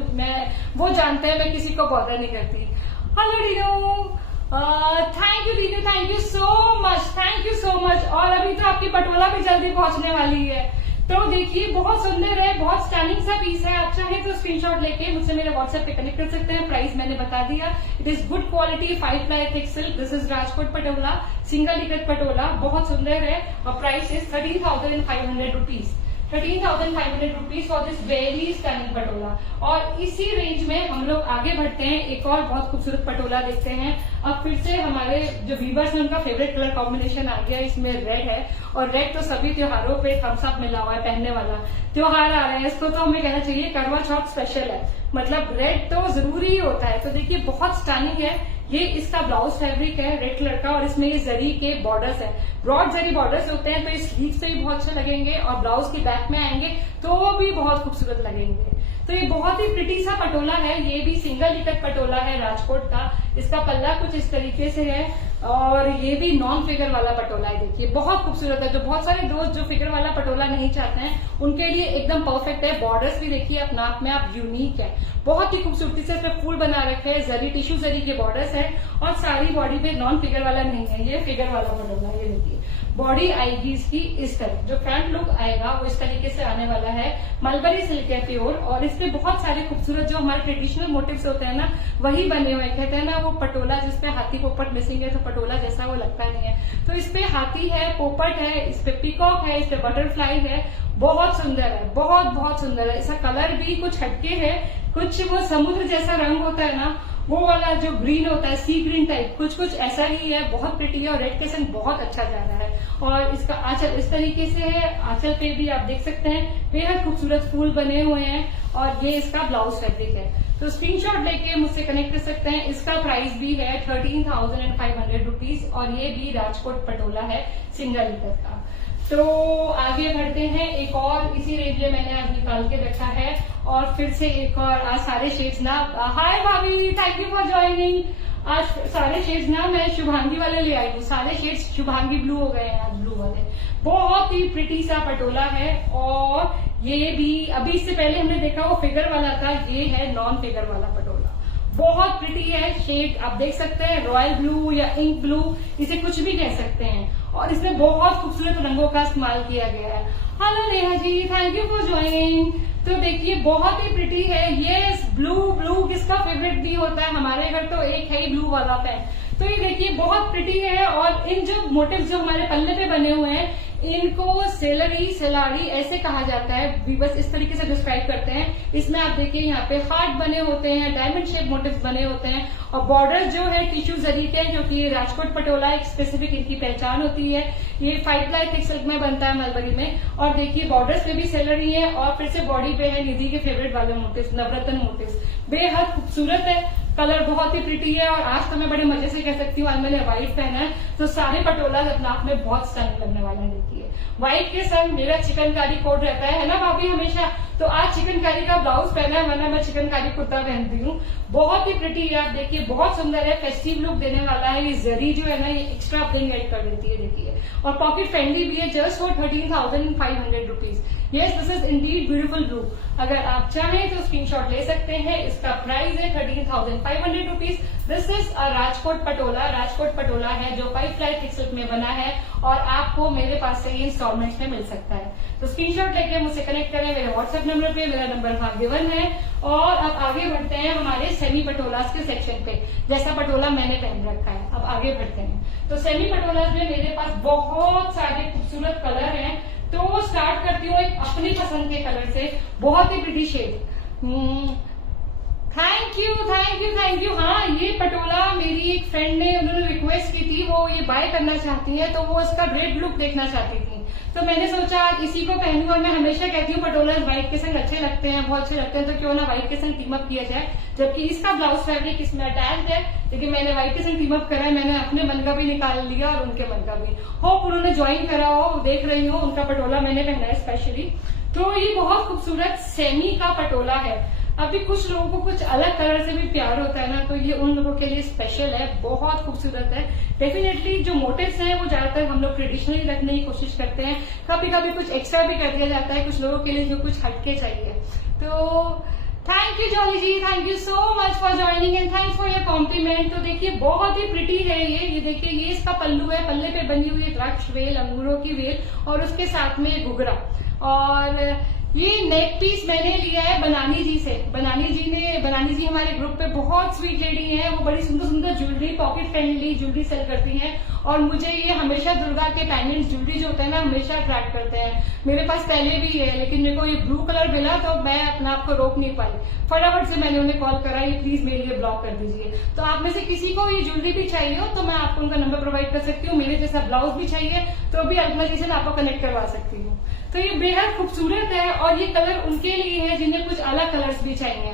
वो जानते हैं मैं किसी को बॉदर नहीं करती। हेलो डीनू, थैंक यू दीदी, thank you so much, thank you so much. और अभी तो आपकी पटोला भी जल्दी पहुंचने वाली है। तो देखिए, बहुत सुंदर है, बहुत स्टनिंग सा पीस है। आप चाहे तो स्क्रीनशॉट लेके मुझसे मेरे व्हाट्सएप पे कनेक्ट कर सकते हैं। प्राइस मैंने बता दिया, it is good quality, 5 ply thick silk. This is Rajkot Patola, single ikat Patola, बहुत सुंदर है। और price is 13,500 rupees. 13,500 rupees for this very stunning Patola. और इसी रेंज में हम लोग आगे बढ़ते हैं, एक और बहुत खूबसूरत पटोला देखते हैं। अब फिर से हमारे जो व्यूवर्स हैं उनका फेवरेट कलर कॉम्बिनेशन आ गया, इसमें रेड है। और रेड तो सभी त्योहारों पे थम्स अप मिला हुआ है, पहनने वाला। त्योहार आ रहे हैं, इसको तो हमें कहना चाहिए करवा चौथ स्पेशल है, मतलब रेड तो जरूरी ही होता है। तो देखिए, बहुत स्टनिंग है। ये इसका ब्लाउज फैब्रिक है रेड कलर का, और इसमें ये जरी के बॉर्डर्स है, ब्रॉड जरी बॉर्डर्स होते हैं। तो इस स्लीव से भी बहुत अच्छे लगेंगे, और ब्लाउज की बैक में आएंगे तो भी बहुत खूबसूरत लगेंगे। तो ये बहुत ही प्रिटी सा पटोला है। ये भी सिंगल इकट पटोला है राजकोट का। इसका पल्ला कुछ इस तरीके से है, और ये भी नॉन फिगर वाला पटोला है। देखिए, बहुत खूबसूरत है। जो बहुत सारे दोस्त जो फिगर वाला पटोला नहीं चाहते हैं, उनके लिए एकदम परफेक्ट है। बॉर्डर्स भी देखिए, अपने आप में आप यूनिक है, बहुत ही खूबसूरती से इसमें फूल बना रखे हैं। जरी टिश्यू जरी के बॉर्डर्स है, और सारी बॉडी पे नॉन फिगर वाला नहीं है, ये फिगर वाला पटोला। ये देखिए, बॉडी आएगी इसकी इस तरह, जो फ्रंट लुक आएगा वो इस तरीके से आने वाला है। मलबरी सिल्क है प्योर, और इस पे बहुत सारे खूबसूरत जो हमारे ट्रेडिशनल मोटिव्स होते हैं ना वही बने हुए। कहते हैं ना वो पटोला जिसपे हाथी पोपट मिसिंग है तो पटोला जैसा वो लगता नहीं है। तो इस पे हाथी है, पोपट है, इस पे पीकॉक है, इस पे बटरफ्लाई है। बहुत सुंदर है, बहुत बहुत सुंदर है। इसका कलर भी कुछ हटके है, कुछ वो समुद्र जैसा रंग होता है ना वो वाला जो ग्रीन होता है, सी ग्रीन टाइप, कुछ ऐसा ही है। बहुत प्रिटी है और रेड के संग बहुत अच्छा जा रहा है। और इसका आंचल इस तरीके से है, आंचल पे भी आप देख सकते हैं बेहद खूबसूरत फूल बने हुए हैं। और ये इसका ब्लाउज फैब्रिक है। तो स्क्रीनशॉट लेके मुझसे कनेक्ट कर सकते हैं। इसका प्राइस भी है 13,500 रुपीज, और ये भी राजकोट पटोला है सिंगल मीटर का। तो आगे बढ़ते हैं। एक और इसी रेंज में मैंने आज निकाल के रखा है, और फिर से एक और आज सारे शेड्स ना, हाय भाभी, थैंक यू फॉर ज्वाइनिंग। आज सारे शेड्स ना मैं शुभांगी वाले ले आई हूँ, सारे शेड्स शुभांगी ब्लू हो गए हैं आज, ब्लू वाले। बहुत ही प्रिटी सा पटोला है, और ये भी अभी इससे पहले हमने देखा वो फिगर वाला था, ये है नॉन फिगर वाला पटोला। बहुत प्रिटी है, शेड आप देख सकते हैं, रॉयल ब्लू या इंक ब्लू, इसे कुछ भी कह सकते हैं। और इसमें बहुत खूबसूरत रंगों का इस्तेमाल किया गया है। Hello Neha ji, thank you for joining. तो देखिए बहुत ही प्रिटी है। ये ब्लू किसका फेवरेट भी होता है, हमारे घर तो एक है ही ब्लू वाला फैन। तो ये देखिए बहुत प्रिटी है। और इन जो मोटिव जो हमारे पल्ले पे बने हुए हैं इनको सेलाड़ी ऐसे कहा जाता है, बस इस तरीके से डिस्क्राइब करते हैं। इसमें आप देखिए यहाँ पे हार्ट बने होते हैं, डायमंड शेप मोटिव्स बने होते हैं, और बॉर्डर जो है टिश्यू जरी के, जो कि राजकोट पटोला एक स्पेसिफिक इनकी पहचान होती है। ये 5 प्लाई थिक सिल्क में बनता है मलबरी में। और देखिए बॉर्डर्स पे भी सेलरी है, और फिर से बॉडी पे है निधि के फेवरेट वाले मोटिव्स, नवरत्न मोटिव्स। बेहद खूबसूरत है, कलर बहुत ही प्रिटी है। और आज तो मैं बड़े मजे से कह सकती हूँ, आज मैंने व्हाइट पहना है तो सारे पटोला अपने आप में बहुत स्टनिंग लगने वाले हैं। देखिए व्हाइट के संग मेरा चिकनकारी कोट रहता है ना भाभी हमेशा, तो आज चिकनकारी का ब्लाउज पहना है, वरना मैं चिकनकारी कुर्ता पहनती हूँ। बहुत ही प्रिटी है, आप देखिए बहुत सुंदर है, फेस्टिव लुक देने वाला है। ये जरी जो है ना ये एक्स्ट्रा ब्लिंग ऐड कर देती है, देखिए। और पॉकेट फ्रेंडली भी है, just for 13,500 rupees. Yes, this is Indeed beautiful blue. अगर आप चाहें तो स्क्रीनशॉट ले सकते हैं। इसका प्राइस है 13,500 रुपीज। दिस इज अ राजकोट पटोला। राजकोट पटोला है जो 5 प्लाई थिक सिल्क में बना है, और आपको मेरे पास से ये इंस्टॉलमेंट में मिल सकता है। तो स्क्रीनशॉट लेके मुझसे कनेक्ट करें मेरे व्हाट्सएप नंबर पे, मेरा नंबर भाग्यवन है। और अब आगे बढ़ते हैं हमारे सेमी पटोलास के सेक्शन पे, जैसा पटोला मैंने पहन रखा है। अब आगे बढ़ते हैं। तो सेमी पटोलास में मेरे पास बहुत सारे खूबसूरत कलर हैं। तो स्टार्ट करती हूँ एक अपनी पसंद के कलर से, बहुत ही प्रिटी शेड। Thank you. हाँ, ये पटोला मेरी एक फ्रेंड ने, उन्होंने रिक्वेस्ट की थी, वो ये बाय करना चाहती है, तो वो इसका रेड लुक देखना चाहती थी। तो मैंने सोचा आज इसी को पहनूं। और मैं हमेशा कहती हूँ पटोला व्हाइट के संग अच्छे लगते हैं, बहुत अच्छे लगते हैं, तो क्यों ना व्हाइट के संग टीम अप किया जाए। जबकि इसका ब्लाउज फैब्रिक इसमें अटैच है, लेकिन मैंने व्हाइट के संग टीम अप करा है। मैंने अपने मन का भी निकाल लिया और उनके मन का भी। होप उन्होंने ज्वाइन करा हो, देख रही हो, उनका पटोला मैंने पहना है स्पेशली। तो ये बहुत खूबसूरत सेमी का पटोला है। अभी कुछ लोगों को कुछ अलग कलर से भी प्यार होता है ना, तो ये उन लोगों के लिए स्पेशल है, बहुत खूबसूरत है। डेफिनेटली जो मोटिव्स हैं वो ज्यादातर हम लोग ट्रेडिशनली रखने की कोशिश करते हैं, कभी कभी कुछ एक्स्ट्रा भी कर दिया जाता है कुछ लोगों के लिए जो कुछ हटके चाहिए। तो thank you Jolly ji, thank you so much for joining and thanks for your compliment. तो देखिए बहुत ही प्रिटी है ये देखिए, ये इसका पल्लू है, पल्ले पे बनी हुई है द्राक्ष वेल, अंगूरों की वेल, और उसके साथ में घुघरा। और ये नेक पीस मैंने लिया है बनानी जी से। बनानी जी हमारे ग्रुप पे बहुत स्वीट लेडी है, वो बड़ी सुंदर सुंदर jewellery, pocket friendly jewellery sale करती हैं। और मुझे ये हमेशा दुर्गा के पेंडेंट्स ज्वेलरी जो होते हैं ना हमेशा अट्रैक्ट करते हैं। मेरे पास पहले भी है, लेकिन मेरे को ये ब्लू कलर मिला तो मैं अपने आप को रोक नहीं पाई, फटाफट से मैंने उन्हें कॉल करा, ये प्लीज मेरे लिए ब्लॉक कर दीजिए। तो आप में से किसी को ये ज्वेलरी भी चाहिए हो तो मैं आपको उनका नंबर प्रोवाइड कर सकती हूँ। मेरे जैसा ब्लाउज भी चाहिए तो भी अल्पना जी से आपको कनेक्ट करवा सकती हूँ। तो ये बेहद खूबसूरत है, और ये कलर उनके लिए है जिन्हें कुछ अलग कलर्स भी चाहिए।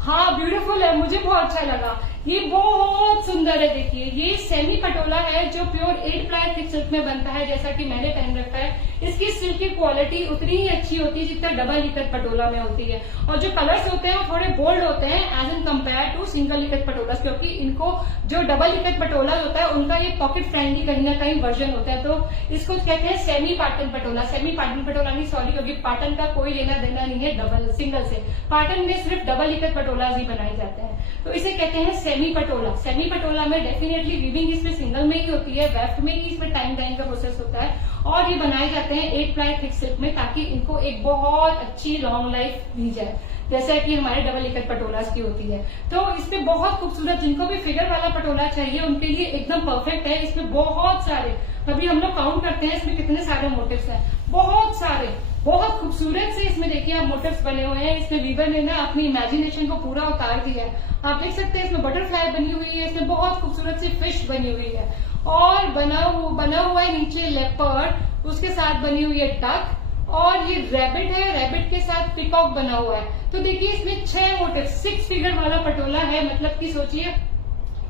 हाँ, ब्यूटीफुल है, मुझे बहुत अच्छा लगा। ये बहुत सुंदर है, देखिए ये सेमी पटोला है जो प्योर 8 प्लाई थिक सिल्क में बनता है, जैसा कि मैंने पहन रखा है। इसकी सिल्क की क्वालिटी उतनी ही अच्छी होती है जितना डबल इकत पटोला में होती है। और जो कलर्स होते हैं वो थोड़े बोल्ड होते हैं as an compare to single ikat patola, क्योंकि इनको जो डबल इकत पटोला होता है उनका ये पॉकेट फ्रेंडली कहीं ना कहीं वर्जन होता है। तो इसको कहते हैं सेमी पाटन पटोला। सेमी पाटन पटोला नहीं, सॉरी, क्योंकि पाटन का कोई लेना देना नहीं है डबल सिंगल से। पाटन में सिर्फ डबल इकत पटोला ही बनाए जाते हैं, तो इसे कहते हैं सेमी पटोला में डेफिनेटली वीविंग इसमें सिंगल में ही होती है, वेफ्ट में ही इसमें टाइम डाइंग का प्रोसेस होता है और ये बनाए जाते हैं 8 प्लाई थिक सिल्क में ताकि इनको एक बहुत अच्छी लॉन्ग लाइफ दी जाए, जैसा कि हमारे डबल इकट पटोलास की होती है। तो इसमें बहुत खूबसूरत, जिनको भी फिगर वाला पटोला चाहिए उनके लिए एकदम परफेक्ट है। इसमें बहुत सारे, अभी हम लोग काउंट करते हैं इसमें कितने सारे मोटिव्स हैं, बहुत सारे, बहुत खूबसूरत से इसमें देखिए आप मोटिव्स बने हुए हैं। इसमें वीवर ने ना अपनी इमेजिनेशन को पूरा उतार दिया है। आप देख सकते हैं इसमें बटरफ्लाई बनी हुई है, इसमें बहुत खूबसूरत सी फिश बनी हुई है और बना हुआ है नीचे लेपर्ड, उसके साथ बनी हुई है डक और ये रैबिट है, रैबिट के साथ पिकॉक बना हुआ है। तो देखिए इसमें 6 मोटिव, 6 फिगर वाला पटोला है। मतलब कि सोचिए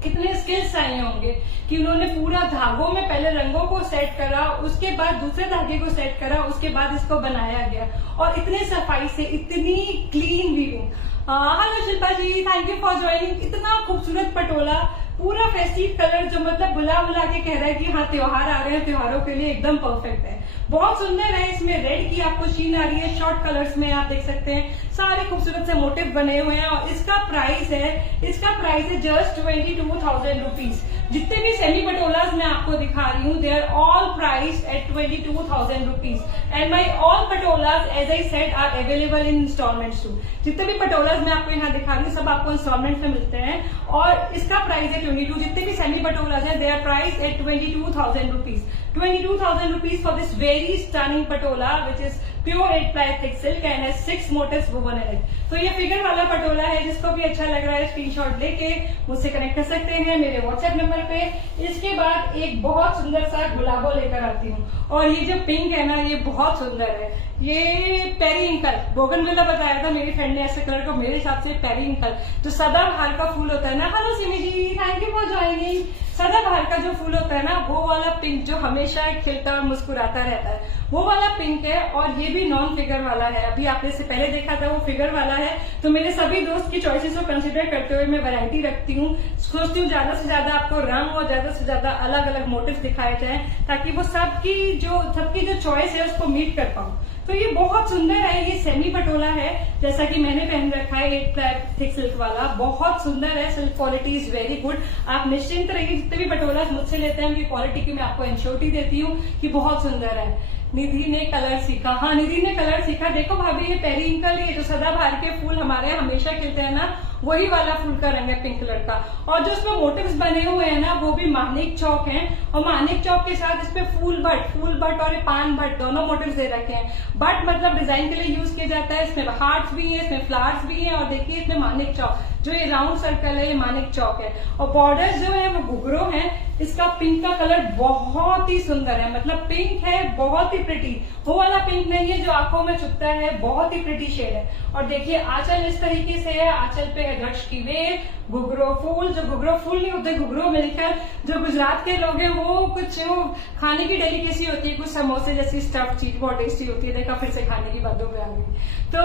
कितने स्किल्स चाहिए होंगे कि उन्होंने पूरा धागों में पहले रंगों को सेट करा, उसके बाद दूसरे धागे को सेट करा, उसके बाद इसको बनाया गया और इतने सफाई से, इतनी clean weaving. Hello Shilpa ji, thank you for joining. इतना खूबसूरत पटोला, पूरा फेस्टिव कलर जो मतलब बुला के कह रहा है कि हाँ त्योहार आ रहे हैं, त्योहारों के लिए एकदम परफेक्ट है। बहुत सुंदर है। इसमें रेड की आपको शीन आ रही है, शॉर्ट कलर्स में आप देख सकते हैं, सारे खूबसूरत से मोटिव बने हुए हैं और इसका प्राइस है जस्ट 22,000 रुपीज। जितने भी सेमी पटोलास मैं आपको दिखा रही हूँ, they are all price at 22,000 rupees and my all patolas as I said are available in instalments too. जितने भी पटोलास मैं आपको यहाँ दिखा रही हूँ सब आपको इंस्टॉलमेंट में मिलते हैं और इसका प्राइस है 22। जितने भी सेमी पटोलास है they are price at 22,000 rupees. 22,000 rupees for this very stunning patola which is pure 8 ply thick silk and has 6 motifs woven in it। तो ये फिगर वाला पटोला है, जिसको भी अच्छा लग रहा है स्क्रीनशॉट लेके मुझसे कनेक्ट कर सकते हैं मेरे व्हाट्सएप नंबर पे। इसके बाद एक बहुत सुंदर सा गुलाबो लेकर आती हूँ और ये जो पिंक है ना ये बहुत सुंदर है। ये पेरीविंकल बोगनविला बताया था मेरी फ्रेंड ने, ऐसे कलर को मेरे हिसाब से पेरीविंकल जो सदाबहार का फूल होता है ना। Hello Simi ji, thank you for joining. सदाबहार का जो फूल होता है ना वो वाला पिंक जो हमेशा खिलता और मुस्कुराता रहता है वो वाला पिंक है और ये भी नॉन फिगर वाला है। अभी आपने से पहले देखा था वो फिगर वाला है। तो मेरे सभी दोस्त की चॉइसेस को कंसिडर करते हुए मैं वैरायटी रखती हूँ, सोचती हूँ ज्यादा से ज्यादा आपको रंग और ज्यादा से ज्यादा अलग अलग मोटिव दिखाए जाए ताकि वो सबकी जो चॉइस है उसको मीट कर पाऊँ। तो ये बहुत सुंदर है। ये सेमी पटोला है जैसा कि मैंने पहन रखा है, 8 प्लाई थिक सिल्क वाला, बहुत सुंदर है। Silk quality is very good. आप निश्चिंत रहिए, जितने भी पटोला मुझसे लेते हैं उनकी क्वालिटी की मैं आपको इंश्योरिटी देती हूँ कि बहुत सुंदर है। निधि ने कलर सीखा, हाँ निधि ने कलर सीखा। देखो भाभी ये पेरीविंकल, ये जो सदाबहार के फूल हमारे हमेशा खिलते हैं ना वही वाला फूल का रंग है पिंक कलर का। और जो इसमें मोटिव्स बने हुए हैं ना वो भी मानिक चौक हैं और मानिक चौक के साथ इसमें फूल बट और पान बट दोनों मोटिव्स दे रखे हैं। बट मतलब डिजाइन के लिए यूज किया जाता है। इसमें हार्ट्स भी है, इसमें फ्लावर्स भी है और देखिए इसमें मानिक चौक जो ये राउंड सर्कल है ये मानिक चौक है और बॉर्डर्स जो है वो घुघरो है। इसका पिंक का कलर बहुत ही सुंदर है, मतलब पिंक है बहुत ही प्रिटी, वो वाला पिंक नहीं है जो आंखों में चुभता है, बहुत ही प्रिटी शेड है। और देखिए आंचल इस तरीके से है, आंचल पे है वृक्ष की वेल, घुघरो फूल, जो घुघरो फूल नहीं होते, घुघरो मिलकर जो गुजरात के लोग हैं वो कुछ खाने की डेलिकेसी होती है, कुछ समोसे जैसी स्टफ चीज बहुत टेस्टी होती है। देखा फिर से खाने की बातों में आ गई। तो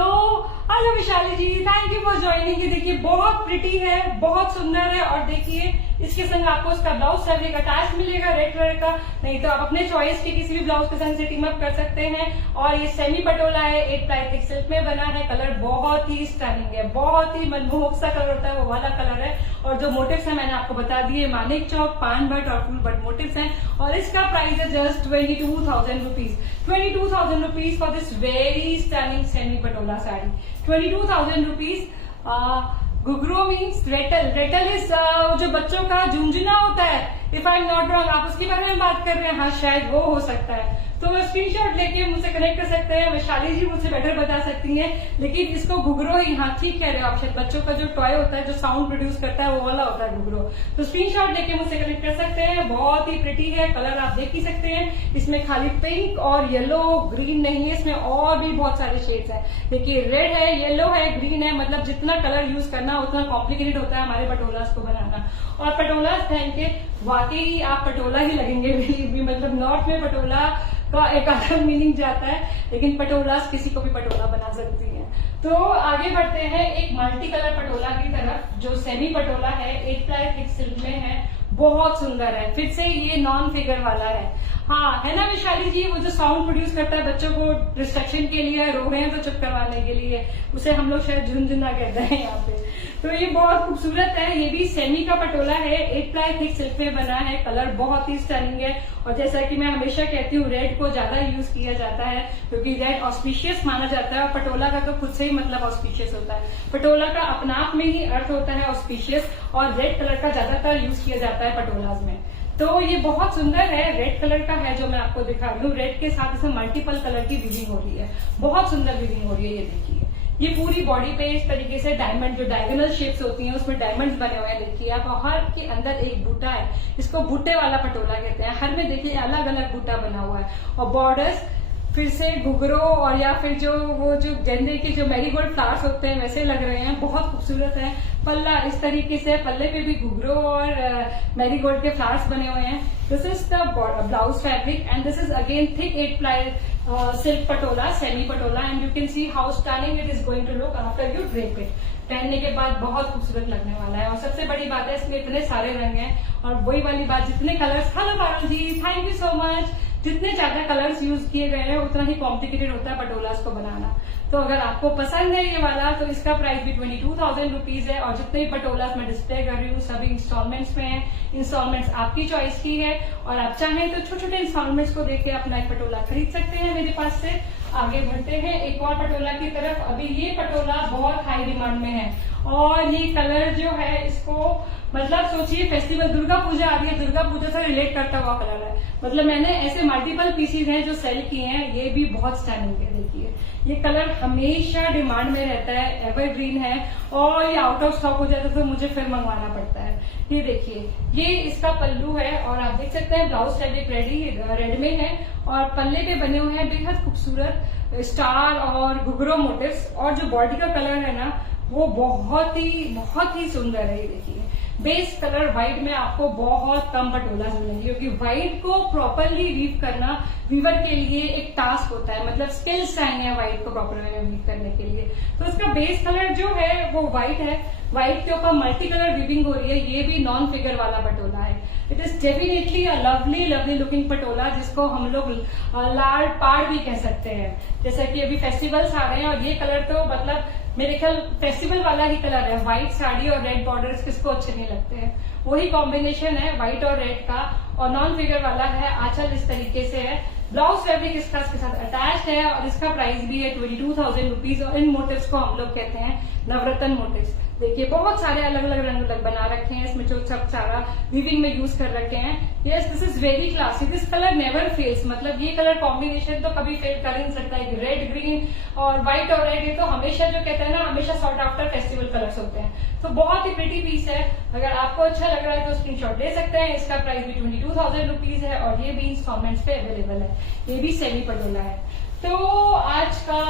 hello Vishali ji, thank you for joining. ये देखिए बहुत प्रिटी है, बहुत सुंदर है और देखिए इसके संग आपको इसका ब्लाउज फैब्रिक अटैच मिलेगा रेड कलर का, नहीं तो आप अपने चॉइस के किसी भी ब्लाउज के संग से टीम अप कर सकते हैं। और ये सेमी पटोला है, 8 प्लाई थिक सिल्क में बना है। कलर बहुत ही स्टनिंग है, बहुत ही मनमोहक सा कलर होता है वो वाला कलर है। और जो मोटिव्स है मैंने आपको बता दिए, मानिक चौक, पान बट और फूल बट मोटिव्स हैं और इसका प्राइस है just 22,000 rupees. 22,000 rupees for this very stunning semi patola sari. 22,000 rupees. Ghungroo means rattle, rattle is जो बच्चों का झुंझुना होता है, if I am not wrong. आप उसके बारे में बात कर रहे हैं, हाँ शायद वो हो सकता है। तो स्क्रीनशॉट लेके मुझसे कनेक्ट कर सकते हैं। वैशाली जी मुझसे बेटर बता सकती हैं, लेकिन इसको घुघरो ही, हाँ ठीक कह रहे हो आप, शायद बच्चों का जो टॉय होता है जो साउंड प्रोड्यूस करता है वो वाला होता है घुघरो। तो स्क्रीनशॉट लेके मुझसे कनेक्ट कर सकते हैं। बहुत ही प्रिटी है, कलर आप देख ही सकते हैं। इसमें खाली पिंक और येलो ग्रीन नहीं है, इसमें और भी बहुत सारे शेड्स हैं। देखिए रेड है, येलो है, ग्रीन है, मतलब जितना कलर यूज करना उतना कॉम्प्लिकेटेड होता है हमारे पटोलास को बनाना। और पटोलास पहन के वाकई आप पटोला ही लगेंगे भी, मतलब नॉर्थ में पटोला का एक अलग मीनिंग जाता है, लेकिन पटोलास किसी को भी पटोला बना सकती है। तो आगे बढ़ते हैं एक मल्टी कलर पटोला की तरफ, जो सेमी पटोला है, 8 प्लाई थिक सिल्क में है, बहुत सुंदर है। फिर से ये नॉन फिगर वाला है। हाँ है ना विशाली जी, वो जो साउंड प्रोड्यूस करता है बच्चों को डिस्ट्रक्शन के लिए, रो रहे हैं तो चुप करवाने के लिए, उसे हम लोग शायद झुनझुना कहते हैं यहाँ पे। तो ये बहुत खूबसूरत है, ये भी सेमी का पटोला है, 8 प्लाई थिक सिल्क में बना है, कलर बहुत ही स्टनिंग है। और जैसा कि मैं हमेशा कहती हूँ, रेड को ज्यादा यूज किया जाता है क्योंकि रेड ऑस्पिशियस माना जाता है, और पटोला का तो खुद से ही मतलब ऑस्पिशियस होता है। पटोला का अपना आप में ही अर्थ होता है ऑस्पिशियस, और रेड कलर का ज्यादातर यूज किया जाता है पटोलाज में। तो ये बहुत सुंदर है, रेड कलर का है जो मैं आपको दिखा रही हूँ। रेड के साथ इसमें मल्टीपल कलर की वीविंग हो रही है, बहुत सुंदर वीविंग हो रही है। ये देखिए, ये पूरी बॉडी पे इस तरीके से डायमंड, जो डायगोनल शेप्स होती हैं उसमें डायमंड्स बने हुए हैं। देखिए आप, हर के अंदर एक बूटा है, इसको बूटे वाला पटोला कहते हैं। हर में देखिए अलग अलग बूटा बना हुआ है, और बॉर्डर्स फिर से घुघरों और या फिर जो वो जो गेंदे के जो मैरीगोल्ड फ्लावर्स होते हैं वैसे लग रहे हैं, बहुत खूबसूरत है। पल्ला इस तरीके से, पल्ले पे भी घुघरों और मैरीगोल्ड के फ्लावर्स बने हुए हैं। This is the blouse fabric and this is again thick 8 ply silk patola, semi patola, and you can see how stunning it is going to look after you drape it. पहनने के बाद बहुत खूबसूरत लगने वाला है। और सबसे बड़ी बात है, इसमें इतने सारे रंग हैं, और वही वाली बात, जितने colours, hello Parul ji, thank you so much, जितने ज्यादा कलर्स यूज किए गए हैं उतना ही कॉम्प्लिकेटेड होता है पटोलास को बनाना। तो अगर आपको पसंद है ये वाला, तो इसका प्राइस भी 22,000 रुपीज है। और जितने भी पटोलास मैं डिस्प्ले कर रही हूँ सभी इंस्टॉलमेंट्स में है। इंस्टॉलमेंट्स आपकी चॉइस की है, और आप चाहें तो छोटे छोटे इंस्टॉलमेंट्स को देख के अपना एक पटोला खरीद सकते हैं मेरे पास से। आगे बढ़ते हैं एक और पटोला की तरफ। अभी ये पटोला बहुत हाई डिमांड में है, और ये कलर जो है इसको मतलब सोचिए, फेस्टिवल दुर्गा पूजा आ रही है, दुर्गा पूजा से रिलेट करता हुआ कलर है। मतलब मैंने ऐसे मल्टीपल पीसीज हैं जो सेल किए हैं, ये भी बहुत स्टनिंग है। देखिए ये कलर हमेशा डिमांड में रहता है, एवरग्रीन है, और ये आउट ऑफ स्टॉक हो जाता है तो मुझे फिर मंगवाना पड़ता है। ये देखिए, ये इसका पल्लू है, और आप देख सकते हैं ब्लाउज फैब्रिक रेड में है, और पल्ले पे बने हुए हैं बेहद खूबसूरत स्टार और घुघरों मोटिव्स। और जो बॉडी का कलर है ना, वो बहुत ही सुंदर है। ये देखिए, बेस कलर व्हाइट में आपको बहुत कम पटोला मिलेंगे, क्योंकि व्हाइट को प्रॉपरली वीव करना वीवर के लिए एक टास्क होता है, मतलब स्किल्स चाहिए व्हाइट को प्रॉपर वे में वीव करने के लिए। तो इसका बेस कलर जो है वो व्हाइट है, व्हाइट के ऊपर मल्टी कलर वीविंग हो रही है। ये भी नॉन फिगर वाला पटोला है। It is definitely a lovely looking Patola, जिसको हम लोग लाल पाड़ भी कह सकते हैं। जैसा कि अभी फेस्टिवल्स आ रहे हैं, और ये कलर तो मतलब मेरे ख्याल फेस्टिवल वाला ही कलर है। व्हाइट साड़ी और रेड बॉर्डर्स किसको अच्छे नहीं लगते हैं, वही कॉम्बिनेशन है व्हाइट और रेड का। और नॉन फिगर वाला है, आंचल इस तरीके से है, ब्लाउज फैब्रिक इसका इसके साथ अटैच है, और इसका प्राइस भी है 22,000 रुपीज। और इन मोटिव्स को हम लोग कहते हैं नवरत्न मोटिव्स। देखिए बहुत सारे अलग अलग रंग बना रखे हैं इसमें, जो सब सारा वीविंग में यूज कर रखे हैं। Yes, this is very classy, this colour never fails. मतलब ये कलर कॉम्बिनेशन तो कभी फेल कर ही नहीं सकता है। रेड ग्रीन और व्हाइट और रेड, ये तो हमेशा जो कहते हैं ना, हमेशा सॉर्ट आफ्टर फेस्टिवल कलर्स होते हैं। तो बहुत ही प्रिटी पीस है, अगर आपको अच्छा लग रहा है तो स्क्रीनशॉट ले सकते हैं। इसका प्राइस भी 22,000 रुपीज है, और ये भी इंस्टॉलमेंट्स पे अवेलेबल है। ये भी सेमी पटोला है। तो आज का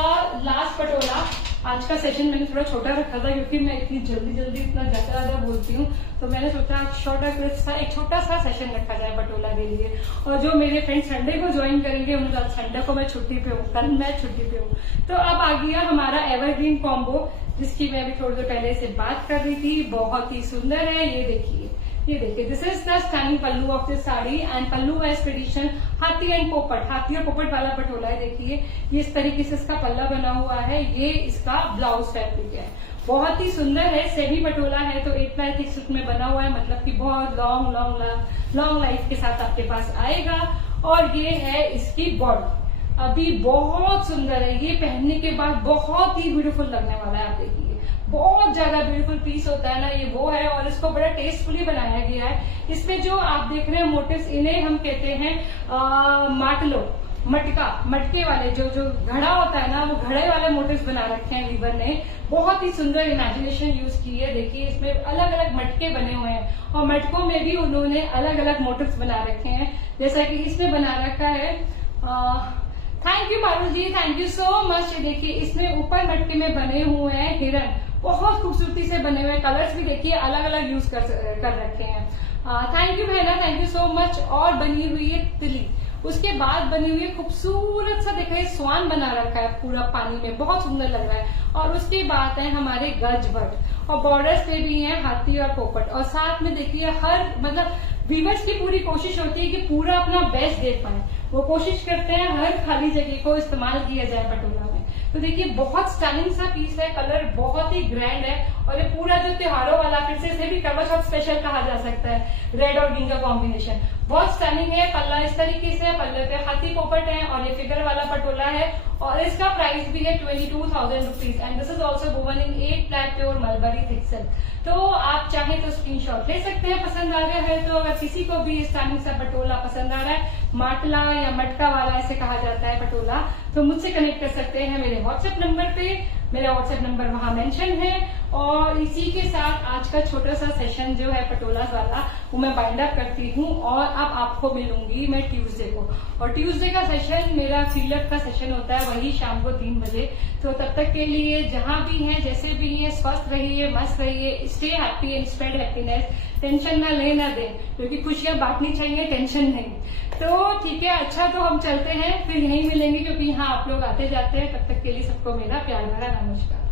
लास्ट पटोला, आज का सेशन मैंने थोड़ा छोटा रखा था क्योंकि मैं इतनी जल्दी इतना ज्यादा बोलती हूँ, तो मैंने सोचा शॉर्ट एक छोटा सा सेशन रखा जाए पटोला के लिए। और जो मेरे फ्रेंड संडे को ज्वाइन करेंगे उनके साथ, संडे को मैं छुट्टी पे हूँ, कल मैं छुट्टी पे हूँ। तो अब आ गया हमारा एवरग्रीन कॉम्बो, जिसकी मैं अभी थोड़ी देर पहले से बात कर रही थी। बहुत ही सुंदर है, ये देखिए, this is the stunning pallu of this sari, and pallu as tradition hathi and popat, हाथी और पोपट वाला पटोला है। देखिए ये इस तरीके से इसका पल्ला बना हुआ है, ये इसका ब्लाउज फैब्रिक है, बहुत ही सुंदर है। सेमी पटोला है, तो 8 प्लाई थिक सिल्क में बना हुआ है, मतलब कि बहुत लॉन्ग लाइफ के साथ आपके पास आएगा। और ये है इसकी बॉडी, अभी बहुत सुंदर है, ये पहनने के बाद बहुत ही ब्यूटीफुल लगने वाला है। आप देखिए बहुत ज्यादा ब्यूटीफुल पीस होता है ना, ये वो है, और इसको बड़ा टेस्टफुली बनाया गया है। इसमें जो आप देख रहे हैं मोटिव्स, इन्हें हम कहते हैं माटलो, मटके वाले, जो घड़ा होता है ना, वो घड़े वाले मोटिव्स बना रखे हैं वीवर ने। बहुत ही सुंदर इमेजिनेशन यूज की है। देखिए इसमें अलग अलग मटके बने हुए हैं, और मटकों में भी उन्होंने अलग अलग मोटिव्स बना रखे हैं, जैसा कि इसमें बना रखा है। Thank you Parul ji, thank you so much. देखिए इसमें ऊपर मटके में बने हुए हैं हिरन, बहुत खूबसूरती से बने हुए, कलर्स भी देखिए अलग अलग यूज कर रखे हैं। थैंक यू बहना, थैंक यू सो मच। और बनी हुई है तिली, उसके बाद बनी हुई है खूबसूरत सा, देखिए स्वान बना रखा है पूरा पानी में, बहुत सुंदर लग रहा है। और उसके बाद है हमारे गजबट, और बॉर्डर्स पे भी है हाथी और पोपट। और साथ में देखिए हर मतलब वीवर्स की पूरी कोशिश होती है कि पूरा अपना बेस्ट दे पाए, वो कोशिश करते हैं हर खाली जगह को इस्तेमाल किया जाए पटोला में। तो देखिए बहुत स्टनिंग सा पीस है, कलर बहुत ही ग्रैंड है और ये पूरा जो त्योहारों वाला फिर से इसे भी करवा चौथ स्पेशल कहा जा सकता है, रेड और ग्रीन का कॉम्बिनेशन बहुत स्टनिंग है। पल्ला इस तरीके से है, पल्ले पे हाथी पोपट है और ये फिगर वाला पटोला है और इसका प्राइस भी है 22,000 rupees and this is also woven in 8 flat pure mulberry thick silk. तो आप चाहे तो स्क्रीनशॉट ले सकते हैं पसंद आ गया है तो। अगर किसी को भी स्टनिंग सा पटोला पसंद आ रहा है, माटला या मटका वाला इसे कहा जाता है पटोला, तो मुझसे कनेक्ट कर सकते हैं मेरे व्हाट्सएप नंबर पे। मेरा व्हाट्सएप नंबर वहां मेंशन है। और इसी के साथ आज का छोटा सा सेशन जो है पटोलास वाला वो मैं बाइंड अप करती हूँ और अब आपको मिलूंगी मैं ट्यूसडे को। और ट्यूसडे का सेशन मेरा फील्ड का सेशन होता है वही शाम को 3 बजे। तो तब तक के लिए जहां भी हैं जैसे भी हैं स्वस्थ रहिए, मस्त रहिए, stay happy and spread happiness. Tension ना ले ना दे क्योंकि खुशियां बांटनी चाहिए, टेंशन नहीं। तो ठीक है, अच्छा तो हम चलते हैं, फिर यहीं मिलेंगे क्योंकि यहाँ आप लोग आते जाते हैं। तब तक के लिए सबको मेरा प्यार भरा नमस्कार।